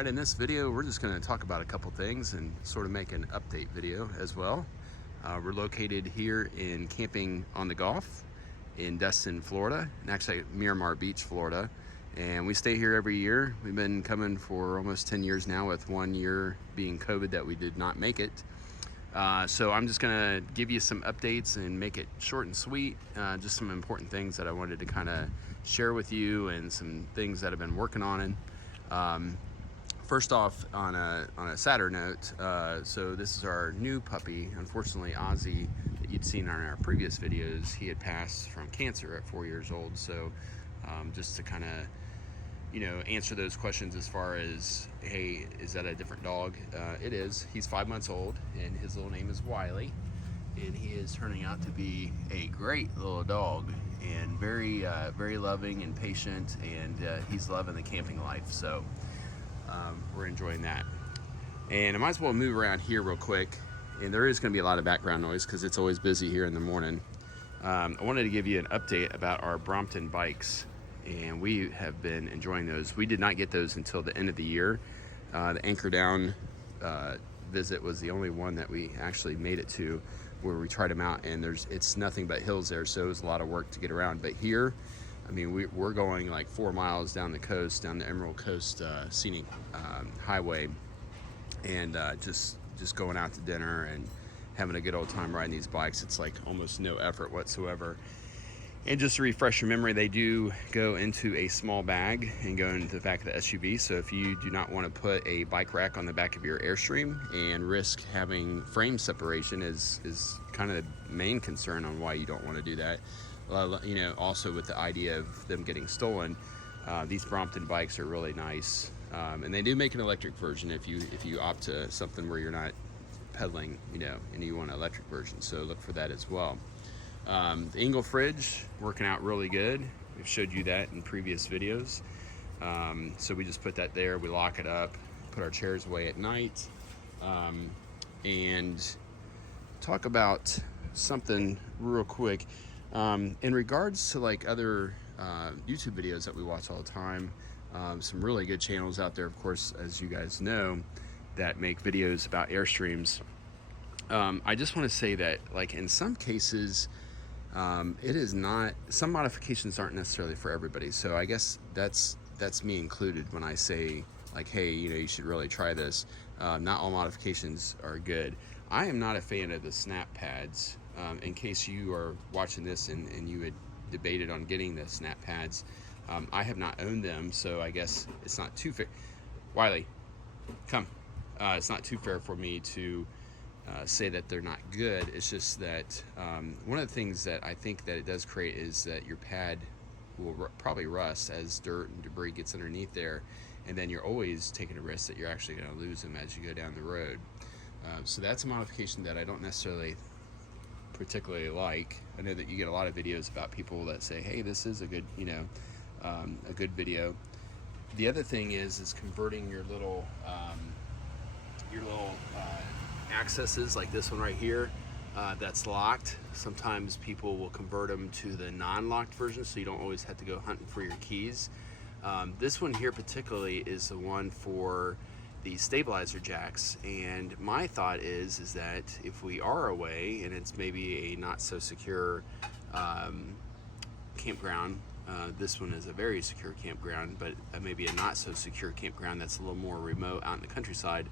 Alright, in this video we're just going to talk about a couple things and sort of make an update video as well. We're located here in Camping on the Gulf in Destin, Florida, and actually Miramar Beach, Florida. And we stay here every year. We've been coming for almost 10 years now, with 1 year being COVID that we did not make it. So I'm just gonna give you some updates and make it short and sweet. Just some important things that I wanted to kind of share with you, and some things that I've been working on. And first off, on a sadder note, so this is our new puppy. Unfortunately, Ozzy, that you'd seen on our previous videos, he had passed from cancer at 4 years old. So just to kind of, you know, answer those questions as far as, hey, is that a different dog? It is. He's 5 months old, and his little name is Wiley, and he is turning out to be a great little dog, and very loving and patient, and he's loving the camping life. So we're enjoying that. And I might as well move around here real quick, and there is going to be a lot of background noise because it's always busy here in the morning. I wanted to give you an update about our Brompton bikes, and we have been enjoying those. We did not get those until the end of the year. The Anchor Down visit was the only one that we actually made it to, where we tried them out, and it's nothing but hills there, so it was a lot of work to get around. But here, I mean, we're going like 4 miles down the coast, down the Emerald Coast scenic highway, and just going out to dinner and having a good old time riding these bikes. It's like almost no effort whatsoever. And just to refresh your memory, they do go into a small bag and go into the back of the SUV. So if you do not want to put a bike rack on the back of your Air.stream and risk having frame separation is kind of the main concern on why you don't want to do that. You know, also with the idea of them getting stolen, these Brompton bikes are really nice, and they do make an electric version if you opt to something where you're not pedaling, you know, and you want an electric version. So look for that as well. The Engel fridge working out really good. We've showed you that in previous videos. So we just put that there. We lock it up, put our chairs away at night, and talk about something real quick. In regards to like other YouTube videos that we watch all the time, some really good channels out there, of course, as you guys know, that make videos about Airstreams. I just want to say that, like, in some cases, it is not, some modifications aren't necessarily for everybody. So I guess that's me included when I say, like, hey, you know, you should really try this. Not all modifications are good. I am not a fan of the snap pads. In case you are watching this and you had debated on getting the snap pads, I have not owned them, so I guess it's not too fair. Wiley, come. It's not too fair for me to say that they're not good. It's just that one of the things that I think that it does create is that your pad will probably rust as dirt and debris gets underneath there, and then you're always taking a risk that you're actually going to lose them as you go down the road. So that's a modification that I don't necessarily particularly like. I know that you get a lot of videos about people that say, hey, this is a good, you know, a good video. The other thing is converting your little accesses, like this one right here, that's locked. Sometimes people will convert them to the non-locked version, so you don't always have to go hunting for your keys. This one here particularly is the one for the stabilizer jacks, and my thought is that if we are away and it's maybe a not so secure campground, this one is a very secure campground, but maybe a not so secure campground that's a little more remote out in the countryside,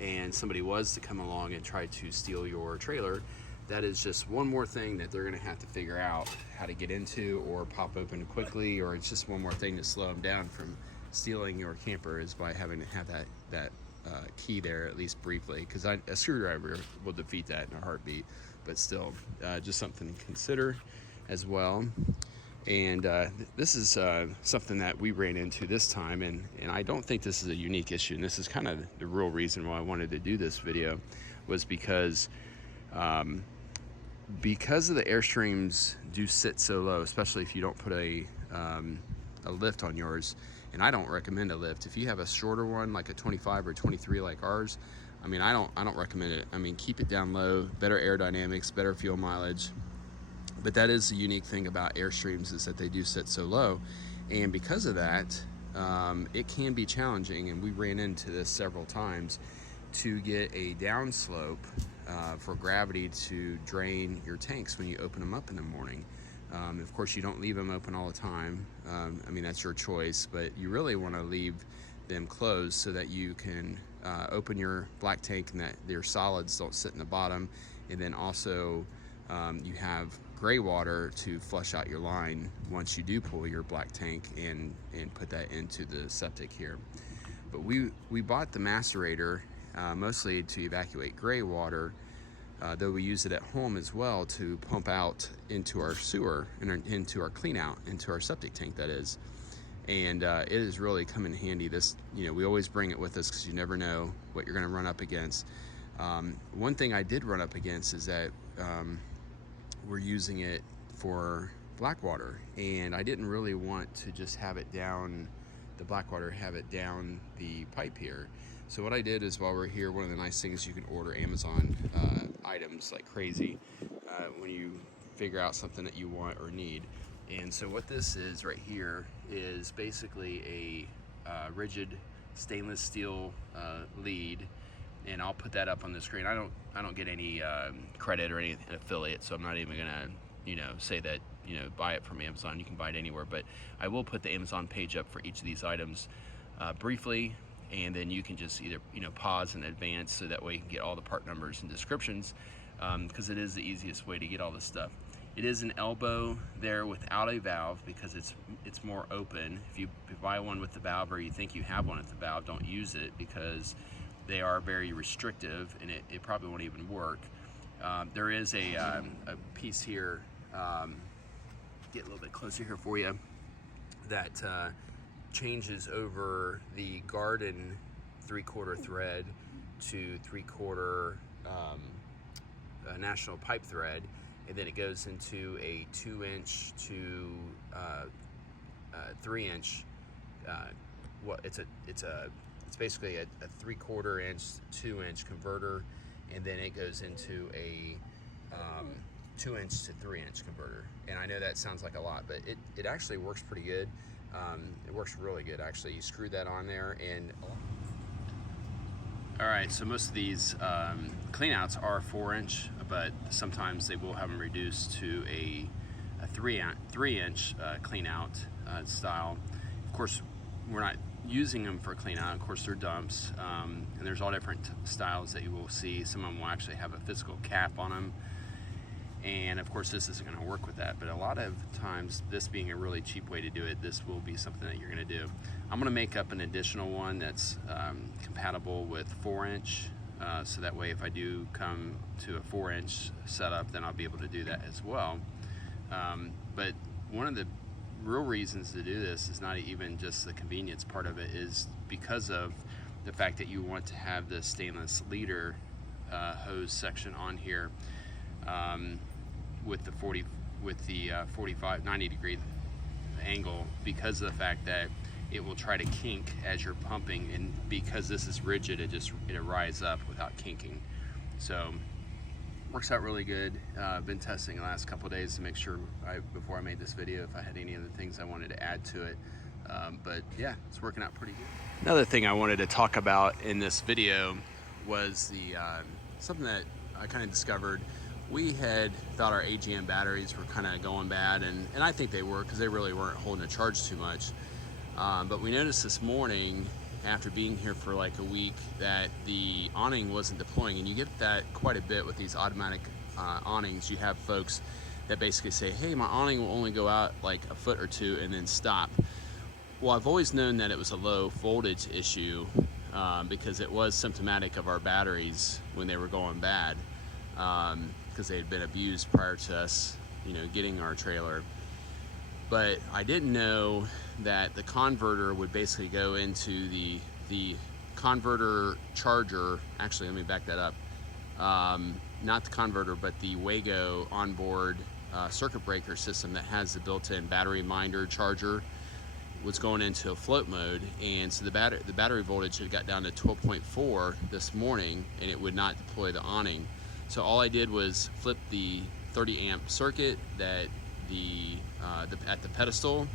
and somebody was to come along and try to steal your trailer, that is just one more thing that they're going to have to figure out how to get into or pop open quickly, or it's just one more thing to slow them down from stealing your camper, is by having to have that key there, at least briefly, because a screwdriver will defeat that in a heartbeat. But still, just something to consider as well. And this is something that we ran into this time, and I don't think this is a unique issue, and this is kind of the real reason why I wanted to do this video, was because of the Airstreams do sit so low, especially if you don't put a lift on yours. And I don't recommend a lift. If you have a shorter one, like a 25 or 23 like ours, I mean, I don't recommend it. I mean, keep it down low, better aerodynamics, better fuel mileage. But that is the unique thing about Airstreams, is that they do sit so low. And because of that, it can be challenging, and we ran into this several times, to get a downslope for gravity to drain your tanks when you open them up in the morning. Of course, you don't leave them open all the time. I mean, that's your choice, but you really want to leave them closed so that you can open your black tank and that their solids don't sit in the bottom. And then also you have gray water to flush out your line once you do pull your black tank and put that into the septic here. But we bought the macerator mostly to evacuate gray water, though we use it at home as well to pump out into our sewer and into our clean out, into our septic tank, that is. And it has really come in handy. This, we always bring it with us because you never know what you're going to run up against. One thing I did run up against is that we're using it for black water, and I didn't really want to just have it down the black water, have it down the pipe here. So what I did is, while we're here, one of the nice things, you can order Amazon items like crazy when you figure out something that you want or need. And so what this is right here is basically a rigid stainless steel lead, and I'll put that up on the screen. I don't get any credit or any affiliate, so I'm not even gonna say that buy it from Amazon. You can buy it anywhere, but I will put the Amazon page up for each of these items briefly, and then you can just either pause in advance, so that way you can get all the part numbers and descriptions, because it is the easiest way to get all this stuff. It is an elbow there without a valve because it's more open. If you buy one with the valve, or you think you have one with the valve, don't use it because they are very restrictive, and it probably won't even work. There is a piece here, get a little bit closer here for you, that changes over the garden 3/4 thread to 3/4 national pipe thread, and then it goes into a 2-inch to 3-inch. It's basically a 3/4 inch, 2-inch converter, and then it goes into a 2-inch to 3-inch converter. And I know that sounds like a lot, but it actually works pretty good. It works really good, actually. You screw that on there, and all right, so most of these cleanouts are 4-inch, but sometimes they will have them reduced to a 3-inch cleanout style. Of course, we're not using them for cleanout. Of course, they're dumps, and there's all different styles that you will see. Some of them will actually have a physical cap on them, and of course this isn't going to work with that, but a lot of times, this being a really cheap way to do it, this will be something that you're going to do. I'm going to make up an additional one that's compatible with 4-inch, so that way if I do come to a 4-inch setup, then I'll be able to do that as well. But one of the real reasons to do this is not even just the convenience part of it, is because of the fact that you want to have the stainless leader hose section on here with the 45 90 degree angle, because of the fact that it will try to kink as you're pumping, and because this is rigid, it rises up without kinking. So works out really good. I've been testing the last couple of days to make sure before I made this video if I had any other things I wanted to add to it. But yeah, it's working out pretty good. Another thing I wanted to talk about in this video was something that I kind of discovered. We had thought our AGM batteries were kind of going bad, and I think they were, because they really weren't holding a charge too much. But we noticed this morning, after being here for like a week, that the awning wasn't deploying, and you get that quite a bit with these automatic awnings. You have folks that basically say, hey, my awning will only go out like a foot or two and then stop. Well, I've always known that it was a low voltage issue, because it was symptomatic of our batteries when they were going bad, because they had been abused prior to us getting our trailer. But I didn't know that the converter would basically go into the converter charger. Actually, let me back that up. Not the converter, but the Wago onboard circuit breaker system that has the built-in battery minder charger was going into a float mode, and so the battery voltage had got down to 12.4 this morning, and it would not deploy the awning. So all I did was flip the 30 amp circuit that at the pedestal,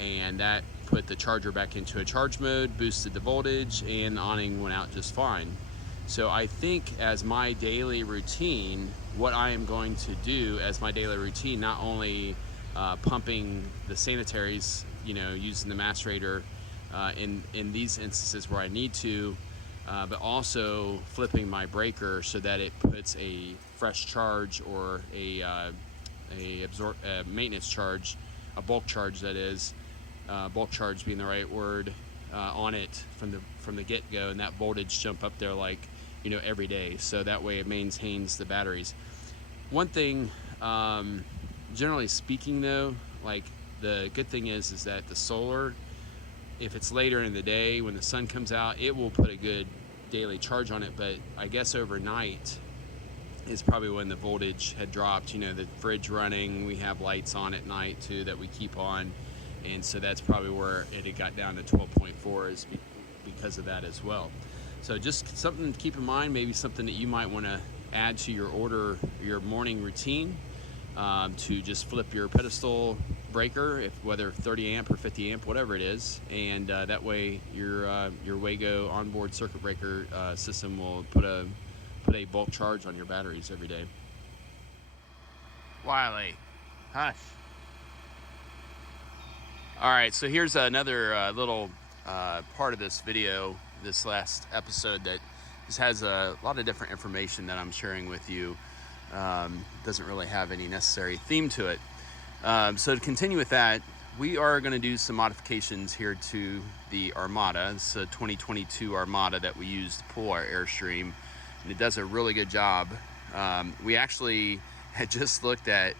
and that put the charger back into a charge mode, boosted the voltage, and the awning went out just fine. So I think as my daily routine, what I am going to do as my daily routine, not only pumping the sanitaries, you know, using the macerator in these instances where I need to, but also flipping my breaker so that it puts a fresh charge or a maintenance charge, a bulk charge that is, bulk charge being the right word, on it from the get-go, and that voltage jump up there like, you know, every day. So that way it maintains the batteries. One thing, generally speaking though, like the good thing is that the solar, if it's later in the day when the sun comes out, it will put a good daily charge on it. But I guess overnight is probably when the voltage had dropped. You know, the fridge running, we have lights on at night too that we keep on, and so that's probably where it had got down to 12.4 is because of that as well. So just something to keep in mind, maybe something that you might want to add to your morning routine, to just flip your pedestal breaker, whether 30 amp or 50 amp, whatever it is, and that way your Wago onboard circuit breaker system will put a bulk charge on your batteries every day. Wiley, hush. All right, so here's another little part of this video, this last episode, that just has a lot of different information that I'm sharing with you. Doesn't really have any necessary theme to it. So to continue with that, we are going to do some modifications here to the Armada. It's a 2022 Armada that we use to pull our Air.stream, and it does a really good job. We actually had just looked at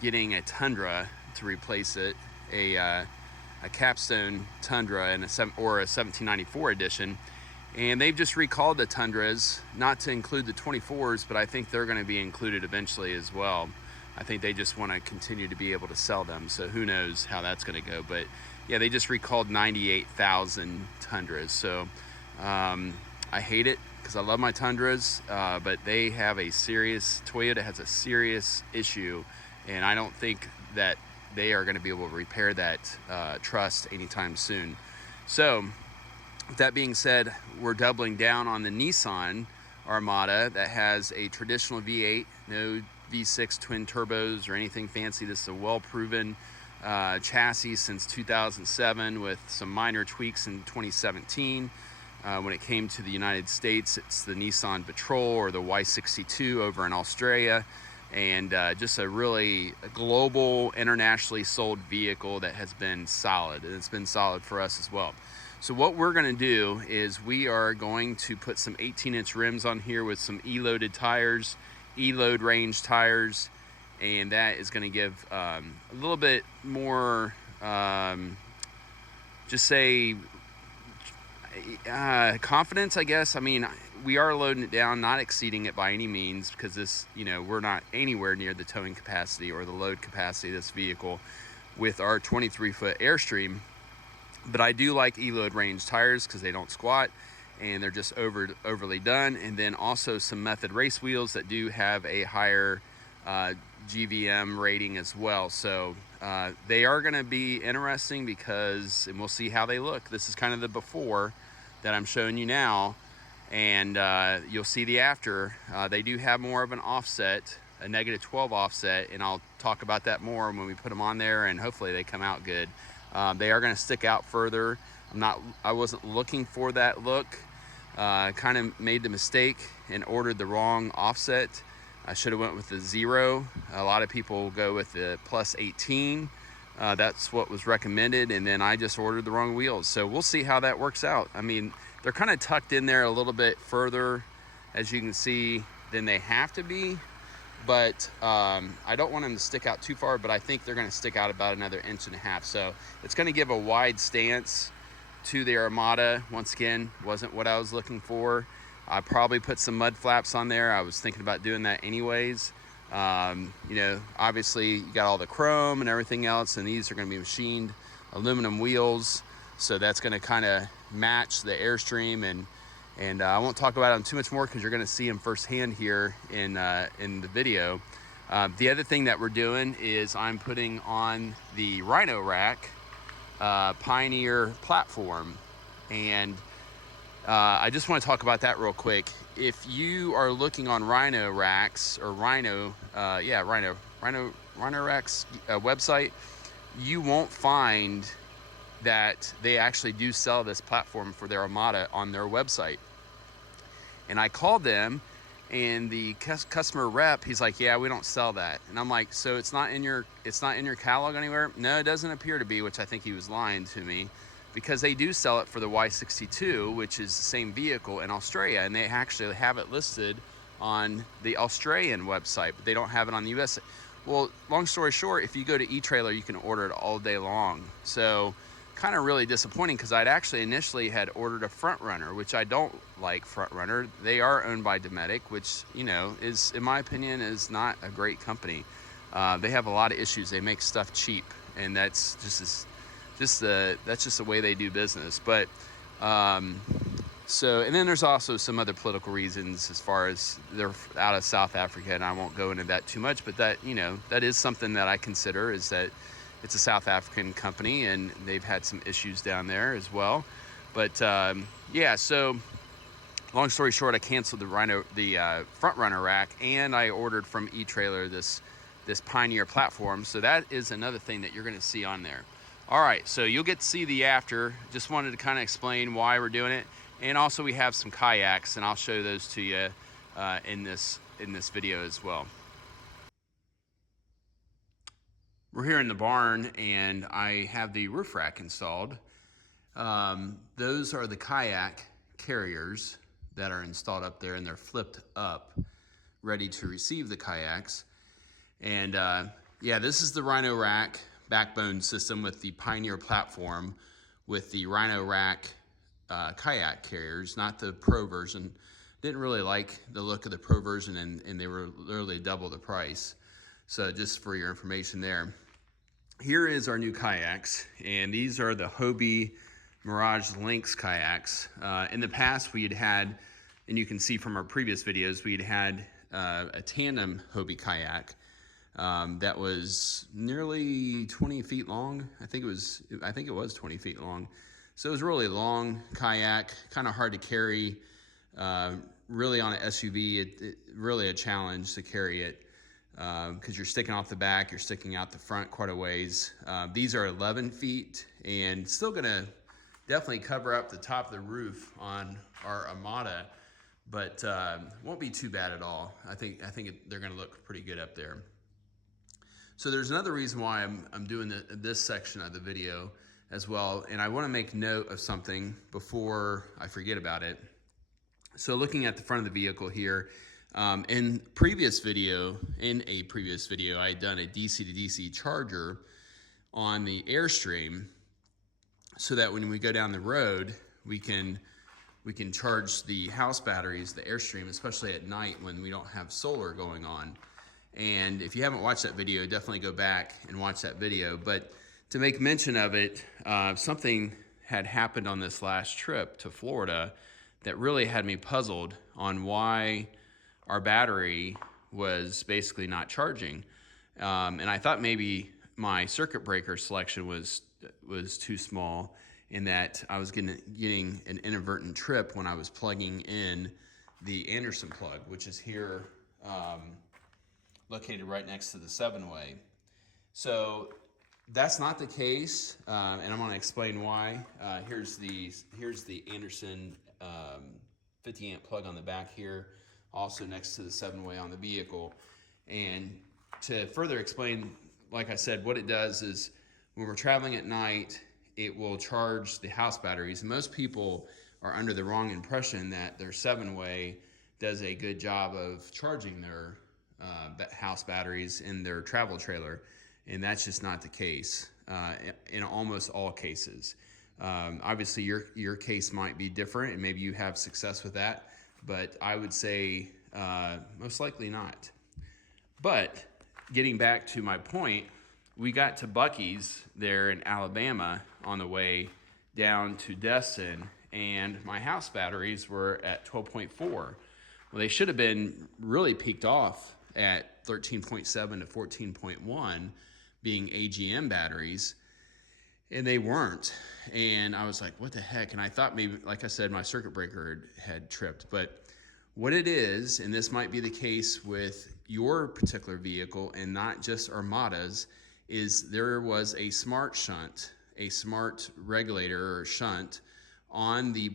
getting a Tundra to replace it, a Capstone Tundra and a 1794 edition, and they've just recalled the Tundras, not to include the 24s, but I think they're going to be included eventually as well. I think they just want to continue to be able to sell them, so who knows how that's going to go. But yeah, they just recalled 98,000 Tundras, so I hate it because I love my Tundras, but they have Toyota has a serious issue, and I don't think that they are going to be able to repair that trust anytime soon. So with that being said, we're doubling down on the Nissan Armada that has a traditional V8, no V6 twin turbos or anything fancy. This is a well-proven chassis since 2007 with some minor tweaks in 2017. When it came to the United States, it's the Nissan Patrol or the Y62 over in Australia, and just a really global, internationally sold vehicle that has been solid, and it's been solid for us as well. So what we're going to do is we are going to put some 18-inch rims on here with some E-loaded tires, E-load range tires, and that is going to give a little bit more, just say, confidence, I guess. I mean, we are loading it down, not exceeding it by any means, because this, you know, we're not anywhere near the towing capacity or the load capacity of this vehicle with our 23-foot Air.stream. But I do like E-load range tires because they don't squat and they're just overly done. And then also some Method race wheels that do have a higher GVM rating as well. So they are going to be interesting because, and we'll see how they look. This is kind of the before that I'm showing you now, and you'll see the after. They do have more of an offset, a -12 offset, and I'll talk about that more when we put them on there, and hopefully they come out good. They are going to stick out further. I wasn't looking for that look. Kind of made the mistake and ordered the wrong offset. I should have went with the 0. A lot of people go with the +18. That's what was recommended, and then I just ordered the wrong wheels. So we'll see how that works out. I mean, they're kind of tucked in there a little bit further, as you can see, than they have to be. But I don't want them to stick out too far, but I think they're going to stick out about another 1.5 inches. So it's going to give a wide stance to the Armada. Once again, wasn't what I was looking for. I probably put some mud flaps on there. I was thinking about doing that anyways. You know, obviously you got all the chrome and everything else, and these are going to be machined aluminum wheels. So that's going to kind of match the Air.stream, and I won't talk about them too much more because you're going to see them firsthand here in the video. The other thing that we're doing is I'm putting on the Rhino rack Pioneer platform. And I just want to talk about that real quick. If you are looking on Rhino Racks or Rhino Racks website, you won't find that they actually do sell this platform for their Armada on their website. And I called them, and the customer rep, he's like, yeah, we don't sell that. And I'm like, so it's not in your catalog anywhere? No, it doesn't appear to be, which I think he was lying to me, because they do sell it for the Y62, which is the same vehicle in Australia, and they actually have it listed on the Australian website, but they don't have it on the US. Well, long story short, if you go to eTrailer, you can order it all day long. So kind of really disappointing, because I'd actually initially had ordered a Front Runner, which I don't like Front Runner. They are owned by Dometic, which, you know, is, in my opinion, is not a great company. They have a lot of issues. They make stuff cheap, and that's just the way they do business. But so, and then there's also some other political reasons, as far as they're out of South Africa, and I won't go into that too much, but that, you know, that is something that I consider, is that it's a South African company, and they've had some issues down there as well. But yeah, so long story short, I canceled the Front Runner rack, and I ordered from eTrailer this Pioneer platform. So that is another thing that you're going to see on there. All right, so you'll get to see the after. Just wanted to kind of explain why we're doing it. And also we have some kayaks, and I'll show those to you in this video as well. We're here in the barn, and I have the roof rack installed. Those are the kayak carriers that are installed up there, and they're flipped up, ready to receive the kayaks. And yeah, this is the Rhino rack backbone system with the Pioneer platform with the Rhino rack kayak carriers, not the Pro version. Didn't really like the look of the Pro version, and they were literally double the price. So just for your information there. Here is our new kayaks, and these are the Hobie Mirage Lynx kayaks. In the past, we had, and you can see from our previous videos, we'd had a tandem Hobie kayak that was nearly 20 feet long. I think it was 20 feet long. So it was a really long kayak, kind of hard to carry. Really on an SUV, it really a challenge to carry it, because you're sticking off the back, you're sticking out the front quite a ways. These are 11 feet and still gonna definitely cover up the top of the roof on our Armada, but won't be too bad at all. I think they're gonna look pretty good up there. So there's another reason why I'm doing this section of the video as well, and I want to make note of something before I forget about it. So looking at the front of the vehicle here, in a previous video, I had done a DC to DC charger on the Air.stream, so that when we go down the road, we can charge the house batteries, the Air.stream, especially at night when we don't have solar going on. And if you haven't watched that video, definitely go back and watch that video. But to make mention of it, something had happened on this last trip to Florida that really had me puzzled on why our battery was basically not charging. And I thought maybe my circuit breaker selection was too small, in that I was getting an inadvertent trip when I was plugging in the Anderson plug, which is here, located right next to the 7-way. So that's not the case, and I'm going to explain why. Here's the Anderson 50 amp plug on the back here, also next to the 7-way on the vehicle. And to further explain, like I said, what it does is when we're traveling at night, it will charge the house batteries. Most people are under the wrong impression that their 7-way does a good job of charging their house batteries in their travel trailer, and that's just not the case in almost all cases. Obviously your case might be different, and maybe you have success with that, but I would say most likely not. But getting back to my point, we got to Buc-ee's there in Alabama on the way down to Destin, and my house batteries were at 12.4. Well, they should have been really peaked off at 13.7 to 14.1, being AGM batteries. and they weren't. And I was like, what the heck? And I thought maybe, like I said, my circuit breaker had tripped. But what it is, and this might be the case with your particular vehicle and not just Armada's, is there was a smart shunt, a smart regulator or shunt on the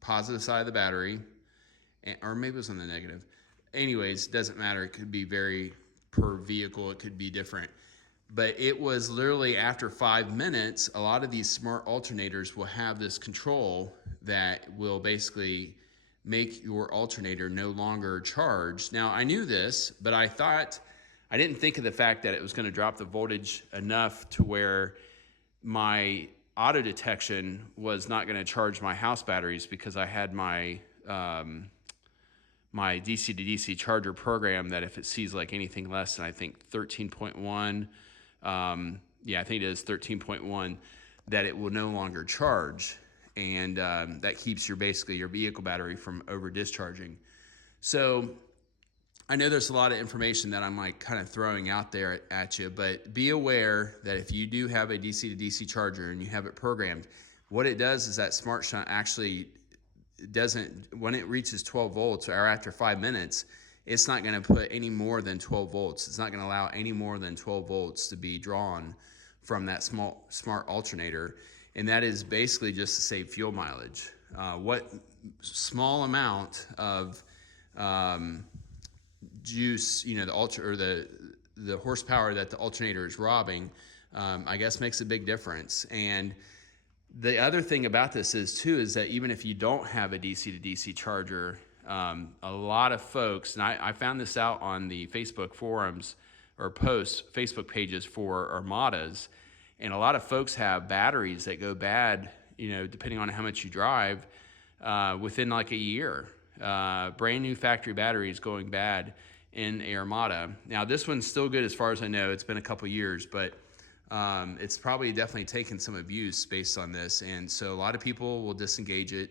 positive side of the battery, or maybe it was on the negative. Anyways, doesn't matter. It could be very per vehicle. It could be different. But it was literally after 5 minutes, a lot of these smart alternators will have this control that will basically make your alternator no longer charged. Now, I knew this, but I didn't think of the fact that it was going to drop the voltage enough to where my auto detection was not going to charge my house batteries, because I had my my DC to DC charger program that if it sees like anything less than, I think 13.1, yeah, I think it is 13.1, that it will no longer charge. And that keeps basically your vehicle battery from over discharging. So I know there's a lot of information that I'm like kind of throwing out there at you, but be aware that if you do have a DC to DC charger and you have it programmed, what it does is that smart shunt actually doesn't, when it reaches 12 volts or after 5 minutes, it's not going to put any more than 12 volts. It's not going to allow any more than 12 volts to be drawn from that smart alternator. And that is basically just to save fuel mileage. What small amount of juice, the horsepower that the alternator is robbing, I guess makes a big difference. And the other thing about this is that even if you don't have a DC to DC charger, a lot of folks, and I found this out on the Facebook forums or posts, Facebook pages for Armadas, and a lot of folks have batteries that go bad, depending on how much you drive, within like a year. Brand new factory batteries going bad in a Armada. Now this one's still good as far as I know. It's been a couple years, but it's probably definitely taken some abuse based on this. And so a lot of people will disengage it.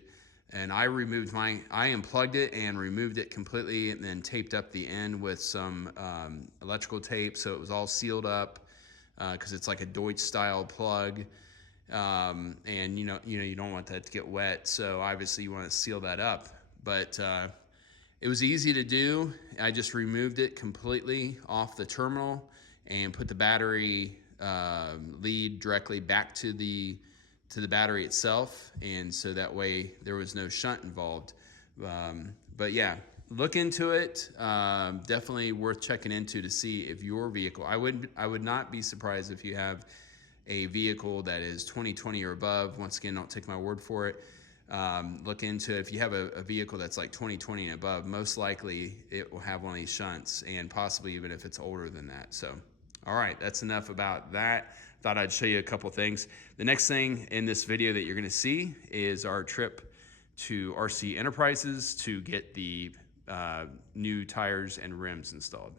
And I unplugged it and removed it completely, and then taped up the end with some electrical tape, so it was all sealed up, because it's like a Deutsch style plug. And you don't want that to get wet, so obviously you want to seal that up. But it was easy to do. I just removed it completely off the terminal and put the battery lead directly back to the battery itself, and so that way there was no shunt involved. But yeah, look into it. Definitely worth checking into to see if your vehicle, I would not be surprised if you have a vehicle that is 2020 or above. Once again, don't take my word for it. Look into it. If you have a vehicle that's like 2020 and above, most likely it will have one of these shunts, and possibly even if it's older than that. So all right, that's enough about that. Thought I'd show you a couple things. The next thing in this video that you're gonna see is our trip to RC Enterprises to get the new tires and rims installed.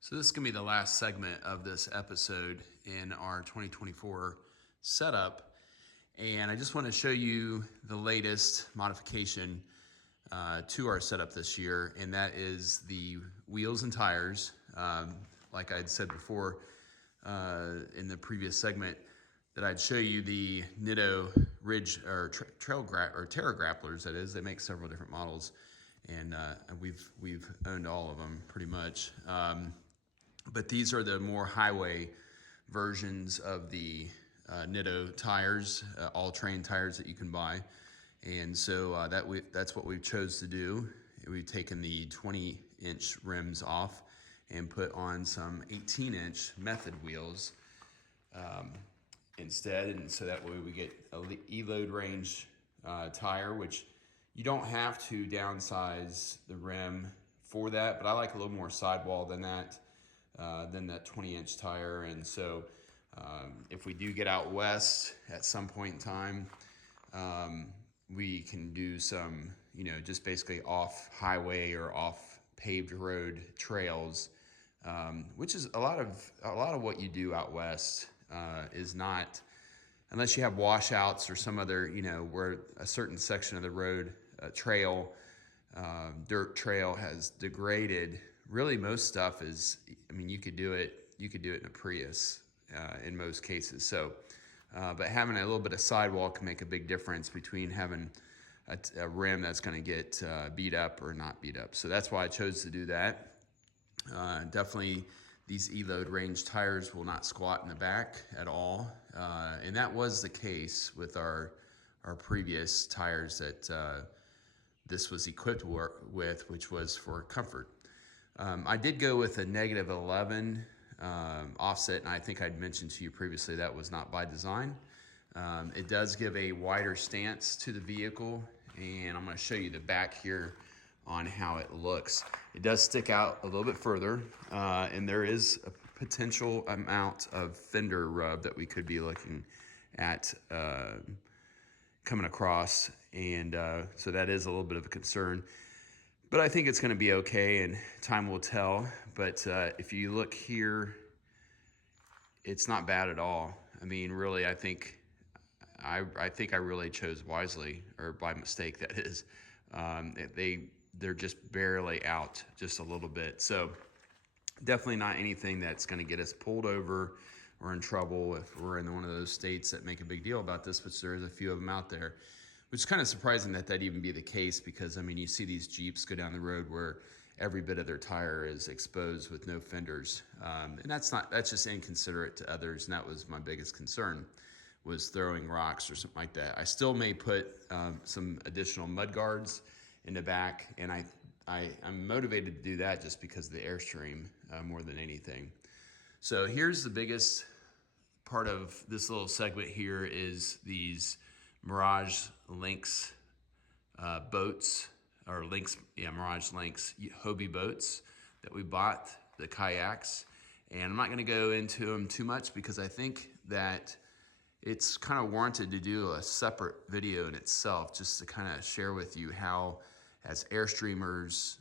So this is gonna be the last segment of this episode in our 2024 setup. And I just wanna show you the latest modification to our setup this year, and that is the wheels and tires. Like I'd said before in the previous segment, that I'd show you the Nitto Ridge or Terra Grapplers. That is, they make several different models, and we've owned all of them pretty much. But these are the more highway versions of the Nitto tires, all-terrain tires that you can buy, and so that's what we chose to do. We've taken the 20-inch rims off and put on some 18-inch method wheels instead, and so that way we get a E-load range tire, which you don't have to downsize the rim for that, but I like a little more sidewall than that 20-inch tire. And so if we do get out west at some point in time, we can do some, just basically off highway or off paved road trails, which is a lot of what you do out west is not, unless you have washouts or some other, where a certain section of the road, trail, dirt trail has degraded. Really, most stuff is, you could do it you could do it in a Prius in most cases. So, but having a little bit of sidewall can make a big difference between having a rim that's going to get beat up or not beat up. So that's why I chose to do that. Definitely these E-Load range tires will not squat in the back at all. And that was the case with our previous tires that this was equipped with, which was for comfort. I did go with a -11 offset, and I think I'd mentioned to you previously that was not by design. It does give a wider stance to the vehicle, and I'm going to show you the back here on how it looks. It does stick out a little bit further, and there is a potential amount of fender rub that we could be looking at coming across, and so that is a little bit of a concern. But I think it's going to be okay, and time will tell. But if you look here, it's not bad at all. I mean, really, I think I really chose wisely, or by mistake, that is. They're just barely out, just a little bit. So definitely not anything that's going to get us pulled over or in trouble if we're in one of those states that make a big deal about this, which there is a few of them out there. Which is kind of surprising that even be the case, because I mean, you see these Jeeps go down the road where every bit of their tire is exposed with no fenders, and that's just inconsiderate to others. And that was my biggest concern, was throwing rocks or something like that. I still may put some additional mud guards in the back, and I'm motivated to do that just because of the Air.stream more than anything. So here's the biggest part of this little segment here is these Mirage Lynx boats, or Mirage Lynx Hobie boats that we bought, the kayaks. And I'm not going to go into them too much because I think that it's kind of warranted to do a separate video in itself, just to kind of share with you how, as Airstreamers,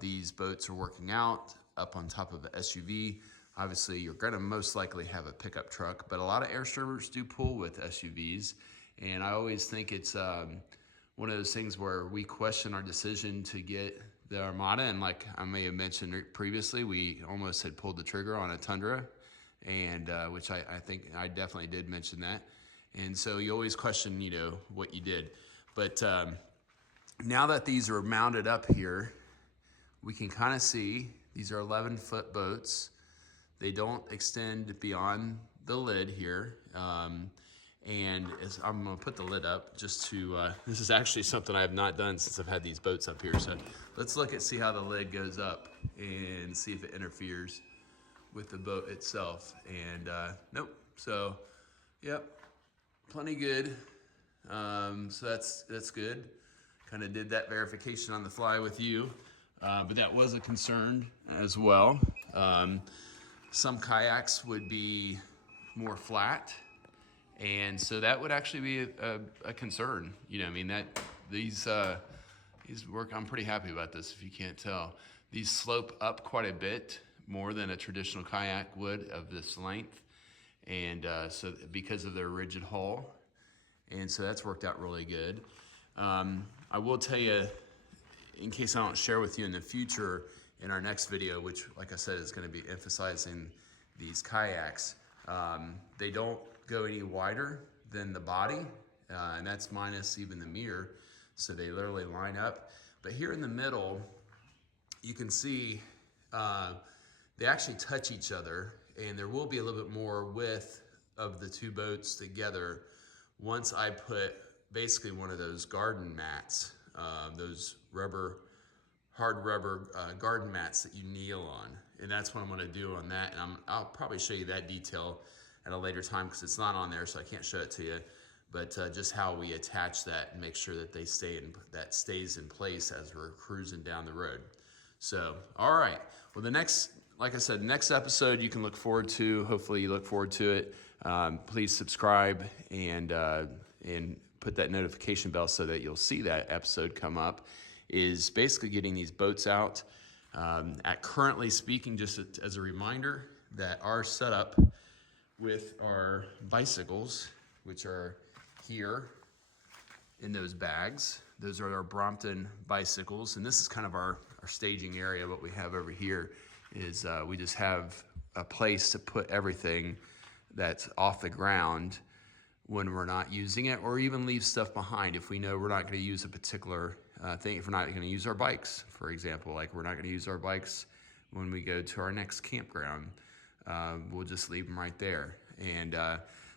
these boats are working out up on top of an SUV. Obviously, you're going to most likely have a pickup truck, but a lot of Airstreamers do pull with SUVs. And I always think it's one of those things where we question our decision to get the Armada. And like I may have mentioned previously, we almost had pulled the trigger on a Tundra, and which I think I definitely did mention that. And so you always question, what you did. But now that these are mounted up here, we can kind of see these are 11-foot boats. They don't extend beyond the lid here. And I'm gonna put the lid up just to, this is actually something I have not done since I've had these boats up here. So let's see how the lid goes up and see if it interferes with the boat itself. And nope, so yep, plenty good. So that's good. Kind of did that verification on the fly with you, but that was a concern as well. Some kayaks would be more flat, and so that would actually be a concern. I mean, that these work. I'm pretty happy about this. If you can't tell, these slope up quite a bit more than a traditional kayak would of this length, and so because of their rigid hull, and so that's worked out really good. I will tell you, in case I don't share with you in the future, in our next video, which, like I said, is going to be emphasizing these kayaks, they don't go any wider than the body, and that's minus even the mirror, so they literally line up. But here in the middle, you can see they actually touch each other, and there will be a little bit more width of the two boats together once I put basically one of those garden mats, those hard rubber garden mats that you kneel on. And that's what I'm gonna do on that. And I'll probably show you that detail at a later time because it's not on there, so I can't show it to you. But just how we attach that and make sure that that stays in place as we're cruising down the road. So, all right. Well, like I said, next episode you can look forward to. Hopefully you look forward to it. Please subscribe and put that notification bell so that you'll see that episode come up. Is basically getting these boats out. At currently speaking, just as a reminder, that our setup with our bicycles, which are here in those bags, those are our Brompton bicycles, and this is kind of our staging area. What we have over here is we just have a place to put everything that's off the ground when we're not using it, or even leave stuff behind if we know we're not going to use a particular thing. If we're not going to use our bikes, for example, like we're not going to use our bikes when we go to our next campground, we'll just leave them right there. And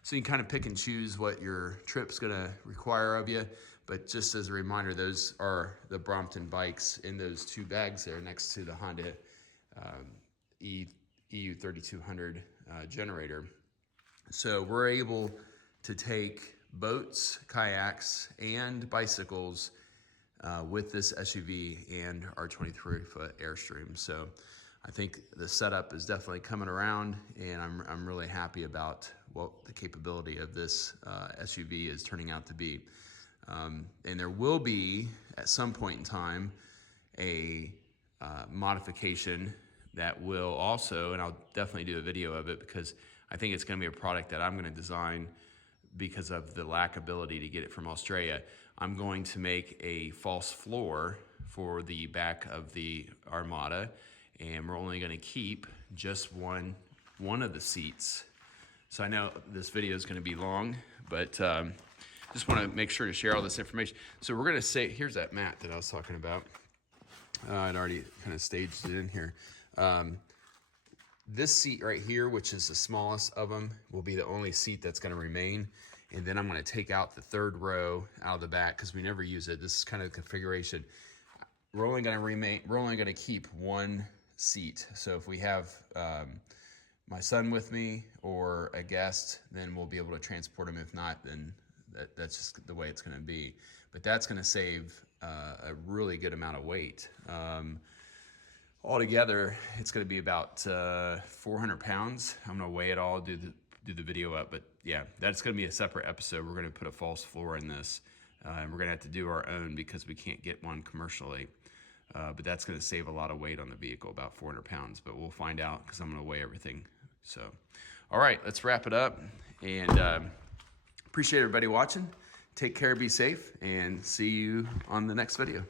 so you can kind of pick and choose what your trip's going to require of you. But just as a reminder, those are the Brompton bikes in those 2 bags there next to the Honda EU 3200 generator. So we're able to take boats, kayaks, and bicycles with this SUV and our 23-foot Air.stream. So I think the setup is definitely coming around, and I'm really happy about what the capability of this SUV is turning out to be. And there will be, at some point in time, a modification that will also, and I'll definitely do a video of it because I think it's going to be a product that I'm going to design because of the lack ability to get it from Australia. I'm going to make a false floor for the back of the Armada, and we're only going to keep just one of the seats. So I know this video is going to be long, but just want to make sure to share all this information. So we're going to say, here's that mat that I was talking about. I'd already kind of staged it in here. This seat right here, which is the smallest of them, will be the only seat that's going to remain. And then I'm going to take out the 3rd row out of the back because we never use it. This is kind of the configuration. We're only going to keep one seat. So if we have my son with me or a guest, then we'll be able to transport him. If not, then that's just the way it's going to be. But that's going to save a really good amount of weight. Altogether, it's going to be about 400 pounds. I'm going to weigh it all, do the video up. But yeah, that's going to be a separate episode. We're going to put a false floor in this. And we're going to have to do our own because we can't get one commercially. But that's going to save a lot of weight on the vehicle, about 400 pounds. But we'll find out because I'm going to weigh everything. So, all right, let's wrap it up. And appreciate everybody watching. Take care, be safe, and see you on the next video.